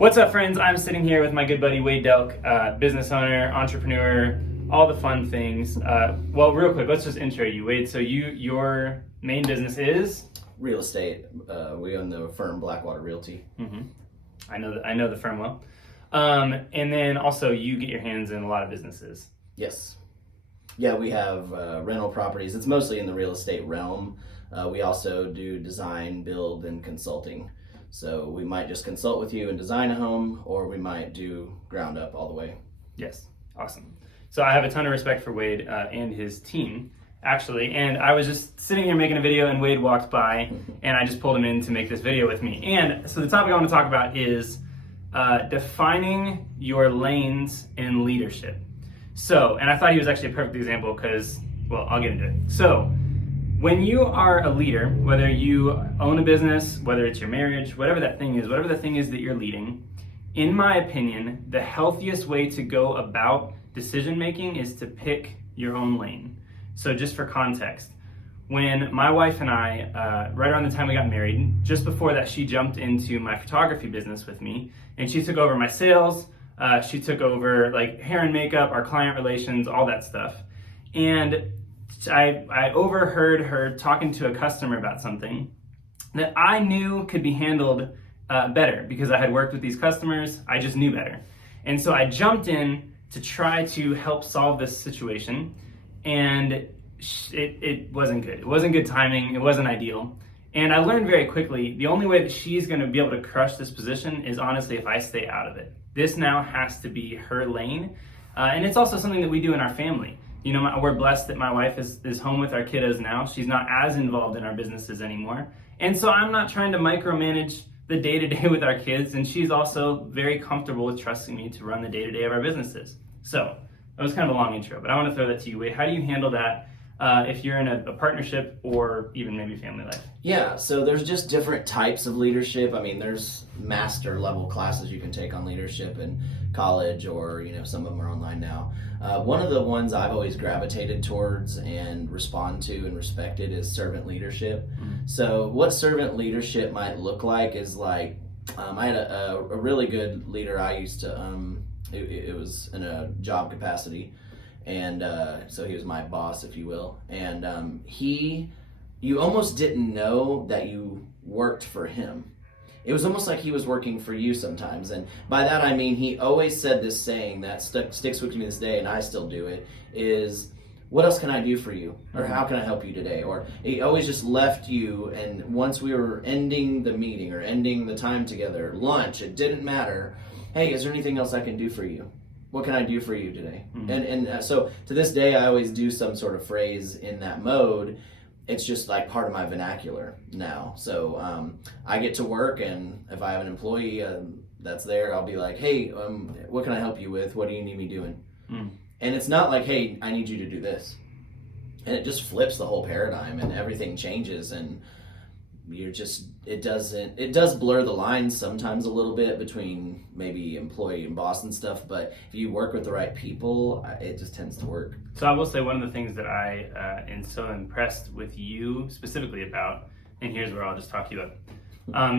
What's up, friends? I'm sitting here with my good buddy Wade Delk, business owner, entrepreneur, all the fun things. Well, real quick, let's just intro you, Wade. So your main business is real estate. We own the firm Blackwater Realty. Mm-hmm. I know the firm well. And then also you get your hands in a lot of businesses. Yes. Yeah, we have rental properties. It's mostly in the real estate realm. We also do design, build, and consulting. So we might just consult with you and design a home, or we might do ground up all the way. Yes, awesome. So I have a ton of respect for Wade and his team, actually. And I was just sitting here making a video, and Wade walked by, and I just pulled him in to make this video with me. And so the topic I want to talk about is defining your lanes in leadership. So, and I thought he was actually a perfect example because, well, I'll get into it. So, when you are a leader, whether you own a business, whether it's your marriage, whatever that thing is that you're leading, in my opinion, the healthiest way to go about decision making is to pick your own lane. So just for context, when my wife and I, right around the time we got married, just before that, she jumped into my photography business with me, and she took over my sales, she took over like hair and makeup, our client relations, all that stuff. And I overheard her talking to a customer about something that I knew could be handled better because I had worked with these customers. I just knew better. And so I jumped in to try to help solve this situation, and it wasn't good. It wasn't good timing. It wasn't ideal. And I learned very quickly, the only way that she's going to be able to crush this position is honestly if I stay out of it. This now has to be her lane. And it's also something that we do in our family. You know, we're blessed that my wife is home with our kiddos now. She's not as involved in our businesses anymore. And so I'm not trying to micromanage the day-to-day with our kids, and she's also very comfortable with trusting me to run the day-to-day of our businesses. So that was kind of a long intro, but I want to throw that to you, Wade. How do you handle that if you're in a partnership or even maybe family life? Yeah, so there's just different types of leadership. I mean, there's master level classes you can take on leadership in college, or some of them are online now. One of the ones I've always gravitated towards and respond to and respected is servant leadership. Mm-hmm. So what servant leadership might look like is like, I had a really good leader I used to, it was in a job capacity, and so he was my boss, if you will, and you almost didn't know that you worked for him. It was almost like he was working for you sometimes. And by that I mean he always said this saying that sticks with me this day, and I still do it, is, what else can I do for you? Or how can I help you today? Or he always just left you, and once we were ending the meeting or ending the time together, lunch, it didn't matter. Hey, is there anything else I can do for you? What can I do for you today? Mm-hmm. And so to this day, I always do some sort of phrase in that mode. It's just like part of my vernacular now. So I get to work, and if I have an employee that's there, I'll be like, hey, what can I help you with? What do you need me doing? Mm. And it's not like, hey, I need you to do this. And it just flips the whole paradigm, and everything changes, and it does blur the lines sometimes a little bit between maybe employee and boss and stuff, but if you work with the right people, it just tends to work. So I will say one of the things that I am so impressed with you specifically about, and here's where I'll just talk you up,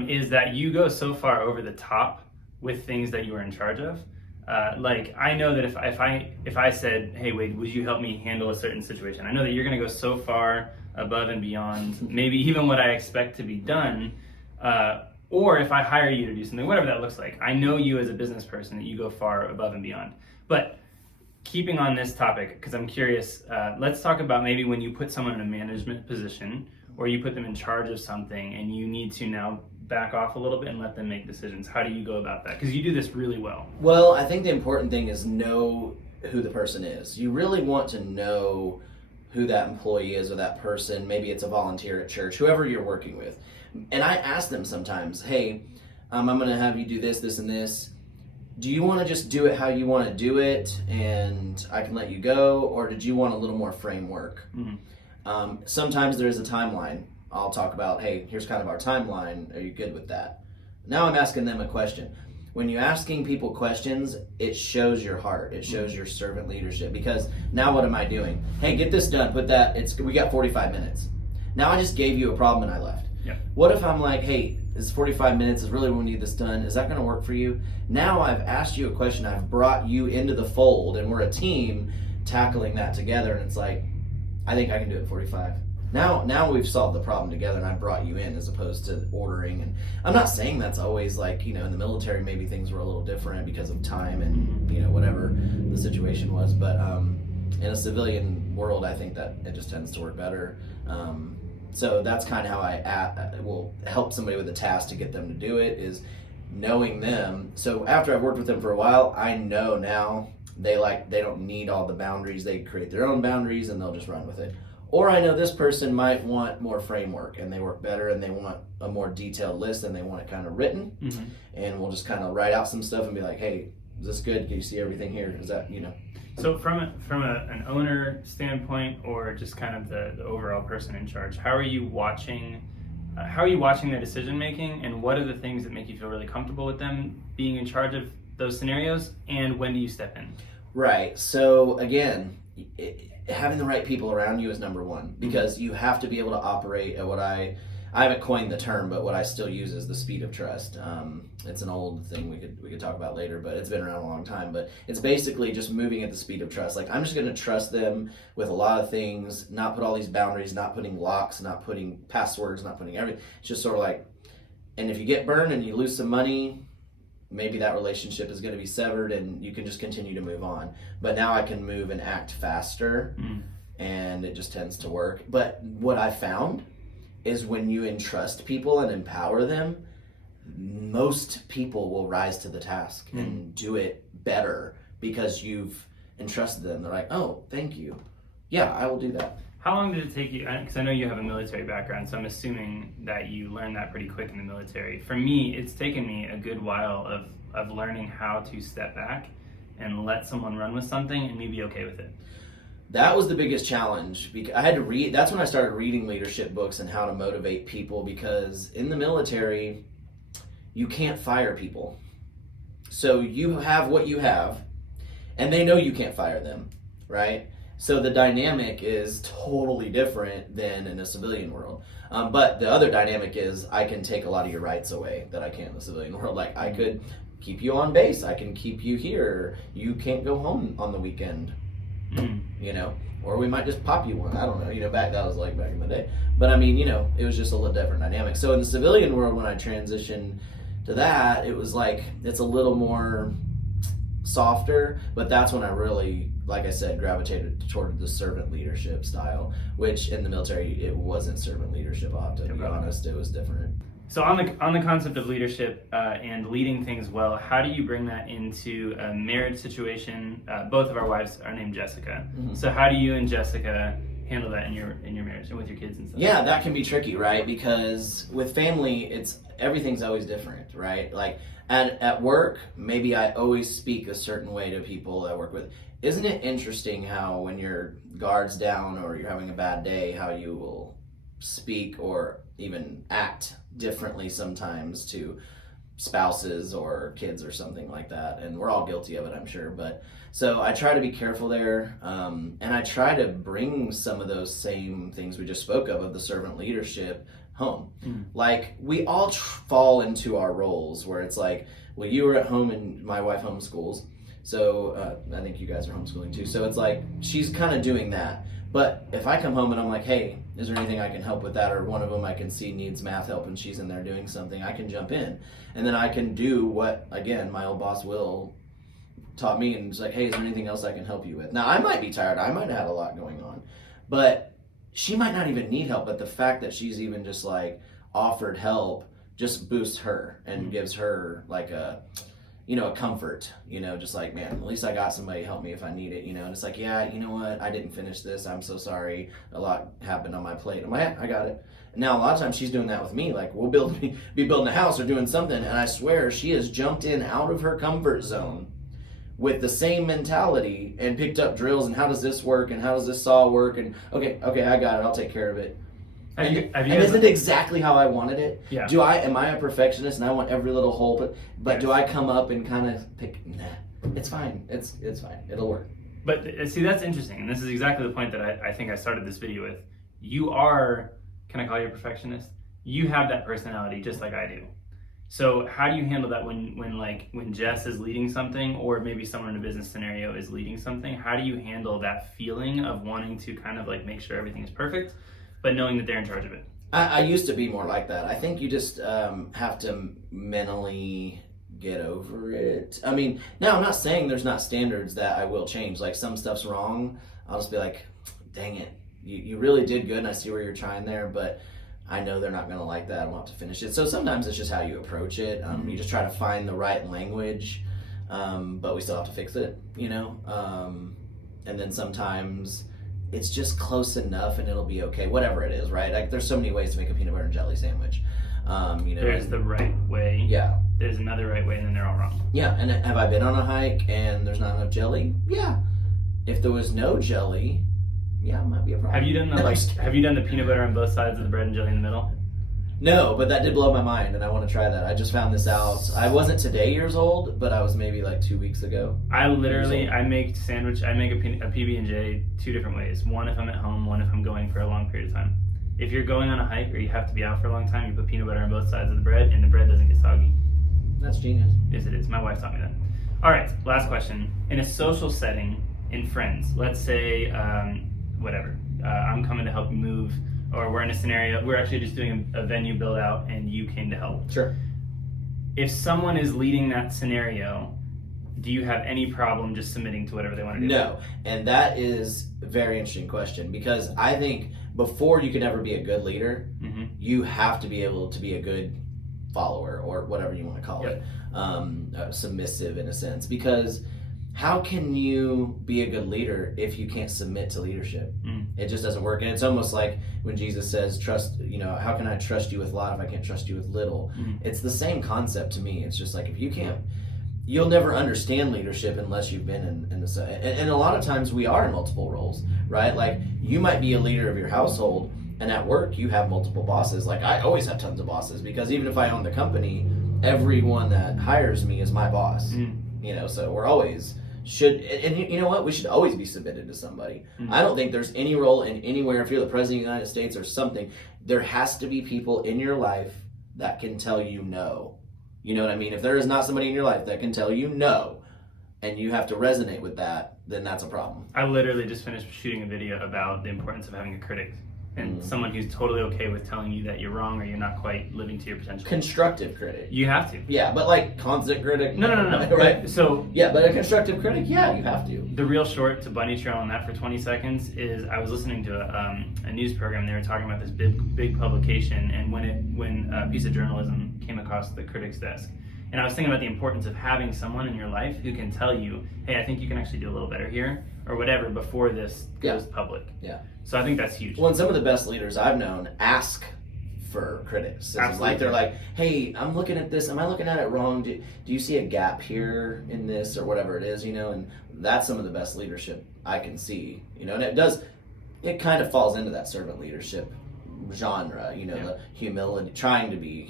is that you go so far over the top with things that you are in charge of. Like, I know that if I said, hey, Wade, would you help me handle a certain situation? I know that you're going to go so far above and beyond, maybe even what I expect to be done, or if I hire you to do something, whatever that looks like. I know you as a business person, that you go far above and beyond. But keeping on this topic, because I'm curious, let's talk about maybe when you put someone in a management position, or you put them in charge of something, and you need to now back off a little bit and let them make decisions. How do you go about that? Because you do this really well. Well, I think the important thing is know who the person is. You really want to know who that employee is, or that person. Maybe it's a volunteer at church, whoever you're working with. And I ask them sometimes, hey, I'm going to have you do this, this, and this. Do you want to just do it how you want to do it, and I can let you go? Or did you want a little more framework? Mm-hmm. Sometimes there's a timeline. I'll talk about, hey, here's kind of our timeline. Are you good with that? Now I'm asking them a question. When you're asking people questions, it shows your heart. It shows your servant leadership. Because now what am I doing? Hey, get this done. We got 45 minutes. Now I just gave you a problem and I left. Yeah. What if I'm like, hey, it's 45 minutes, is really when we need this done. Is that going to work for you? Now I've asked you a question. I've brought you into the fold, and we're a team tackling that together. And it's like, I think I can do it in 45. Now we've solved the problem together, and I brought you in as opposed to ordering. And I'm not saying that's always like, in the military, maybe things were a little different because of time and, whatever the situation was. But in a civilian world, I think that it just tends to work better. So that's kind of how I will help somebody with a task to get them to do it, is knowing them. So after I've worked with them for a while, I know now they don't need all the boundaries. They create their own boundaries and they'll just run with it. Or I know this person might want more framework and they work better and they want a more detailed list and they want it kind of written. Mm-hmm. And we'll just kind of write out some stuff and be like, hey, is this good? Can you see everything here? Is that, So from an owner standpoint, or just kind of the overall person in charge, how are you watching their decision making, and what are the things that make you feel really comfortable with them being in charge of those scenarios, and when do you step in? Right. So again, having the right people around you is number one, because you have to be able to operate at what I haven't coined the term, but what I still use is the speed of trust. It's an old thing we could talk about later, but it's been around a long time. But it's basically just moving at the speed of trust. Like, I'm just going to trust them with a lot of things, not put all these boundaries, not putting locks, not putting passwords, not putting everything. It's just sort of like, and if you get burned and you lose some money, maybe that relationship is going to be severed and you can just continue to move on. But now I can move and act faster, and it just tends to work. But what I found is when you entrust people and empower them, most people will rise to the task and do it better because you've entrusted them. They're like, oh, thank you. Yeah, I will do that. How long did it take you? Because I know you have a military background, so I'm assuming that you learned that pretty quick in the military. For me, it's taken me a good while of learning how to step back and let someone run with something and me be okay with it. That was the biggest challenge, because I had to read. That's when I started reading leadership books and how to motivate people, because in the military, you can't fire people. So you have what you have, and they know you can't fire them, right? So the dynamic is totally different than in a civilian world. But the other dynamic is I can take a lot of your rights away that I can't in the civilian world. Like, I could keep you on base. I can keep you here. You can't go home on the weekend. Or we might just pop you one. I don't know. That was like back in the day. But I mean, it was just a little different dynamic. So in the civilian world, when I transitioned to that, it was like, it's a little more softer, but that's when I really, like I said, gravitated toward the servant leadership style, which in the military, it wasn't servant leadership. I'll have to be honest, it was different. So on the concept of leadership and leading things well, how do you bring that into a marriage situation? Both of our wives are named Jessica. Mm-hmm. So how do you and Jessica handle that in your marriage and with your kids and stuff? Yeah, that can be tricky, right? Because with family, everything's always different, right? Like at work, maybe I always speak a certain way to people I work with. Isn't it interesting how when your guard's down or you're having a bad day, how you will speak or even act differently sometimes to spouses or kids or something like that, and we're all guilty of it, I'm sure. But so I try to be careful there, and I try to bring some of those same things we just spoke of the servant leadership home. Like, we all fall into our roles where it's like, well, you were at home and my wife homeschools, so I think you guys are homeschooling too, so it's like she's kind of doing that. But if I come home and I'm like, hey, is there anything I can help with that? Or one of them I can see needs math help and she's in there doing something, I can jump in. And then I can do what, again, my old boss Will taught me, and it's like, hey, is there anything else I can help you with? Now, I might be tired. I might have had a lot going on. But she might not even need help. But the fact that she's even just like offered help just boosts her and gives her like a comfort, just like, man, at least I got somebody to help me if I need it, and it's like, yeah, you know what, I didn't finish this, I'm so sorry, a lot happened on my plate. I'm like, yeah, I got it. Now, a lot of times she's doing that with me, like, we'll be building a house or doing something, and I swear she has jumped in out of her comfort zone with the same mentality and picked up drills and how does this work and how does this saw work, and okay, I got it, I'll take care of it. And isn't it exactly how I wanted it? Yeah. Am I a perfectionist and I want every little hole, but yes. Do I come up and kind of pick, nah, it's fine. It's fine. It'll work. But see, that's interesting. And this is exactly the point that I think I started this video with. You are, can I call you a perfectionist? you have that personality just like I do. So how do you handle that when Jess is leading something, or maybe someone in a business scenario is leading something? How do you handle that feeling of wanting to kind of like make sure everything is perfect, but knowing that they're in charge of it? I used to be more like that. I think you just have to mentally get over it. I mean, now I'm not saying there's not standards that I will change. Like some stuff's wrong, I'll just be like, dang it, you really did good and I see where you're trying there, but I know they're not going to like that. I won't have to finish it. So sometimes it's just how you approach it. You just try to find the right language, but we still have to fix it, you know? And then sometimes it's just close enough and it'll be okay, whatever it is, right? Like there's so many ways to make a peanut butter and jelly sandwich. You know, there's the right way. Yeah. There's another right way, and then they're all wrong. Yeah, and have I been on a hike and there's not enough jelly? Yeah. If there was no jelly, yeah, it might be a problem. Have you done the peanut butter on both sides of the bread and jelly in the middle? No, but that did blow my mind, and I want to try that. I just found this out. I wasn't today years old, but I was maybe like 2 weeks ago. I make a PB&J 2 different ways. One if I'm at home, one if I'm going for a long period of time. If you're going on a hike or you have to be out for a long time, you put peanut butter on both sides of the bread, and the bread doesn't get soggy. That's genius. Yes, it is. My wife taught me that. All right, last question. In a social setting, in friends, let's say, I'm coming to help you move, or we're in a scenario, we're actually just doing a venue build out and you came to help. Sure. If someone is leading that scenario, do you have any problem just submitting to whatever they want to do? No, and that is a very interesting question, because I think before you can ever be a good leader, you have to be able to be a good follower, or whatever you want to call it, submissive in a sense, because how can you be a good leader if you can't submit to leadership? It just doesn't work. And it's almost like when Jesus says, trust, how can I trust you with a lot if I can't trust you with little? It's the same concept to me. It's just like, if you can't, you'll never understand leadership unless you've been in the, and a lot of times we are in multiple roles, right? Like you might be a leader of your household, and at work you have multiple bosses. Like I always have tons of bosses, because even if I own the company, everyone that hires me is my boss. So we're always and you know what? We should always be submitted to somebody. I don't think there's any role in anywhere, if you're the president of the United States or something, there has to be people in your life that can tell you no. You know what I mean? If there is not somebody in your life that can tell you no, and you have to resonate with that, then that's a problem. I literally just finished shooting a video about the importance of having a critic. And someone who's totally okay with telling you that you're wrong or you're not quite living to your potential. Constructive critic. You have to. Yeah, but like constant critic. No. Right? So yeah, but a constructive critic, yeah, you have to. The real short to bunny trail on that for 20 seconds is I was listening to a news program. They were talking about this big publication, and when a piece of journalism came across the critic's desk. And I was thinking about the importance of having someone in your life who can tell you, hey, I think you can actually do a little better here, or whatever, before this goes public. Yeah. So I think that's huge. Well, and some of the best leaders I've known ask for critics. Like they're like, hey, I'm looking at this. Am I looking at it wrong? Do you see a gap here in this, or whatever it is, And that's some of the best leadership I can see, And it kind of falls into that servant leadership genre, the humility, trying to be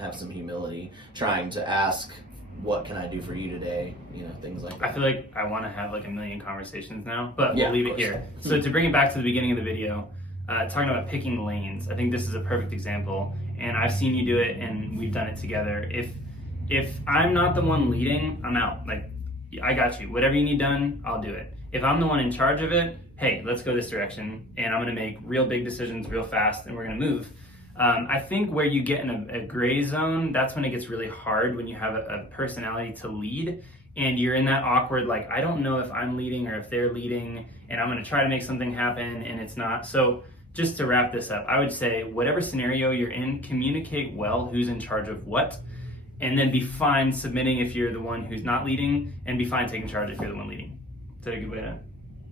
have some humility, trying to ask, what can I do for you today? Things like that. I feel like I want to have like a million conversations now, but we'll leave it here. So. So to bring it back to the beginning of the video, talking about picking lanes, I think this is a perfect example, and I've seen you do it, and we've done it together. If I'm not the one leading, I'm out. Like, I got you. Whatever you need done, I'll do it. If I'm the one in charge of it, hey, let's go this direction, and I'm going to make real big decisions real fast, and we're going to move. I think where you get in a gray zone, that's when it gets really hard, when you have a personality to lead, and you're in that awkward, like, I don't know if I'm leading or if they're leading, and I'm going to try to make something happen, and it's not. So just to wrap this up, I would say whatever scenario you're in, communicate well who's in charge of what, and then be fine submitting if you're the one who's not leading, and be fine taking charge if you're the one leading. Is that a good way to?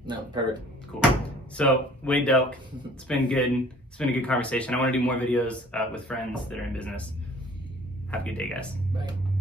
No, perfect. Cool. So, Wade Delk, it's been good. It's been a good conversation. I want to do more videos with friends that are in business. Have a good day, guys. Bye.